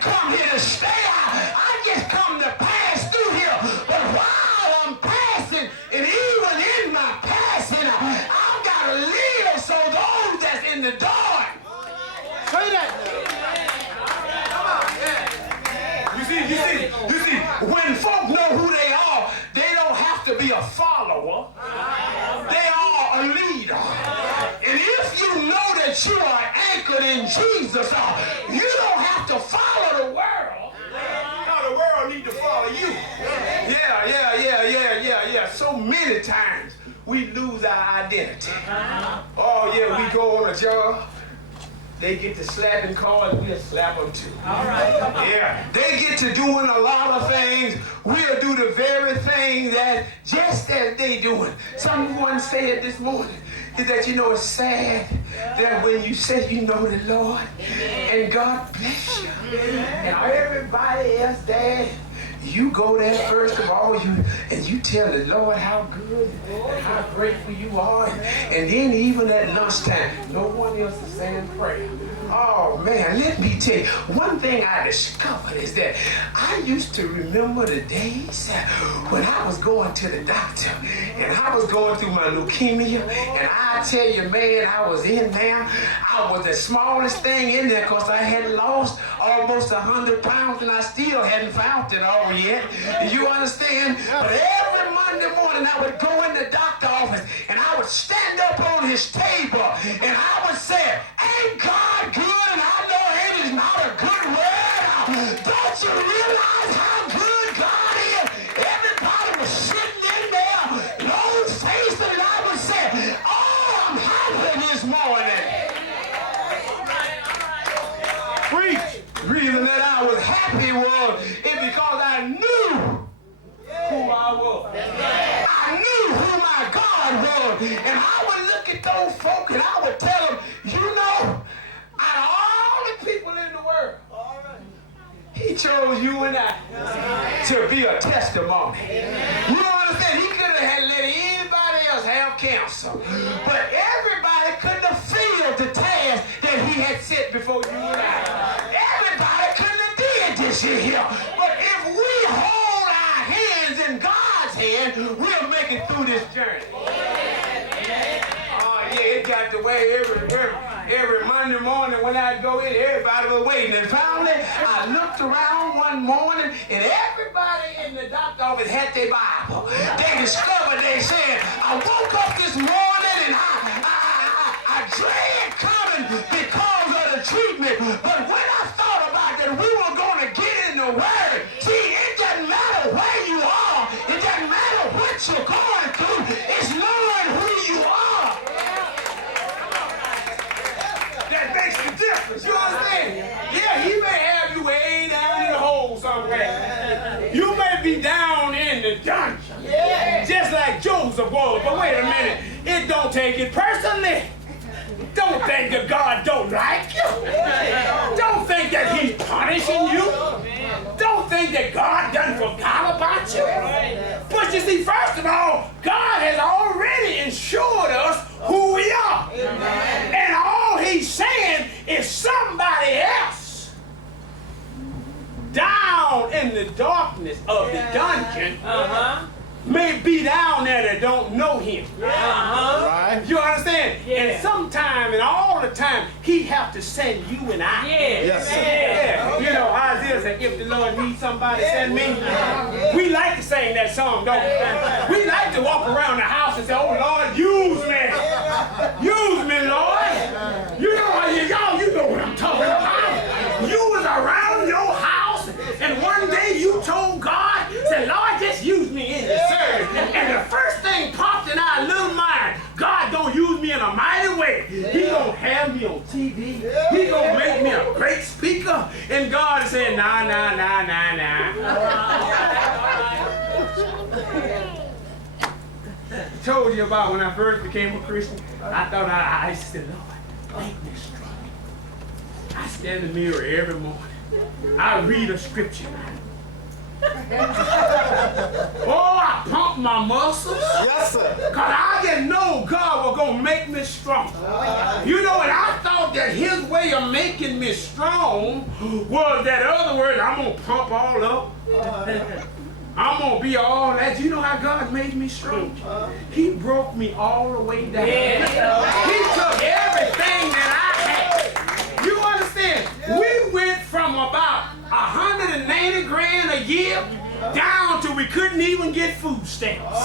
didn't come here to stay. I just come to pass through here. But while I'm passing, and even in my passing, I've got to live so those that's in the dark. Say that. You see, when folk know who they are, they don't have to be a follower. They are a leader. And if you know that you are anchored in Jesus, you don't have to follow the world. No, the world need to follow you. Yeah. So many times we lose our identity. Oh yeah, we go on a job. They get to slapping cars, we'll slap them too. All right, come on. Yeah, they get to doing a lot of things. We'll do the very thing that just as they doing. Someone said this morning is that, you know, it's sad that when you say you know the Lord and God bless you, and everybody else there, you go there first of all, and you tell the Lord how good and how grateful you are. And then even at lunchtime, no one else is saying prayer. Oh man, let me tell you, one thing I discovered is that I used to remember the days when I was going to the doctor and I was going through my leukemia, and I tell you, man, I was in there. I was the smallest thing in there because I had lost almost 100 pounds and I still hadn't found it all yet. You understand? But every Monday morning I would go in the doctor's office and I would stand up on his table and I would say, ain't God good? And I know it is not a good word. Don't you realize how good God is? Everybody was sitting in there, no face, and I would say, oh, I'm happy this morning. Preach. The reason that I was happy was because I knew who I was. I knew who my God was. And I would look at those folk and I would tell them, you know, out of all the people in the world, he chose you and I to be a testimony. You understand? He could have let anybody else have cancer, but everybody couldn't have filled the task that he had set before you and I. Everybody couldn't have did this here. But if we hold our hands in God's hand, we'll make it through this journey. Oh yeah, it got the way every Monday morning when I'd go in, everybody was waiting. And finally, I looked around one morning, and everybody in the doctor's office had their Bible. They discovered, they said, I woke up this morning and I dread coming because of the treatment. But when I thought about that we were going to get in the Word, see, it doesn't matter where you are. It doesn't matter what you're going through. It's knowing who you are. You understand? Yeah, he may have you way down in the hole somewhere. You may be down in the dungeon, just like Joseph was. But wait a minute, it don't take it personally. Don't think that God don't like you. Don't think that he's punishing you. Don't think that God done forgot about you. But you see, first of all, God has already ensured us who we are. And all he's saying is somebody else down in the darkness of the dungeon may be down there that don't know him. Right. You understand? Yeah. And sometime and all the time, he have to send you and I. Yes, sir. Yeah. You know, Isaiah said, if the Lord needs somebody, send me. We like to sing that song, don't we? We like to walk around the house and say, oh, Lord, use me. Use me, Lord. You know, y'all, you know what I'm talking about. You was around your house, and one day you told God, said, Lord, just use me in this service. And the first thing popped in our little mind, God don't use me in a mighty way. He gonna have me on TV. He gonna make me a great speaker. And God said, nah. I told you about when I first became a Christian. I thought I said, Lord, make me strong. I stand in the mirror every morning. I read a scripture. Oh, I pump my muscles. Yes, sir. Because I didn't know God was going to make me strong. You know, and I thought thought that his way of making me strong was that, in other words, I'm going to pump all up. I'm going to be all that. You know how God made me strong? He broke me all the way down. He took everything that I had. You understand? We went from about 190 grand a year down to we couldn't even get food stamps.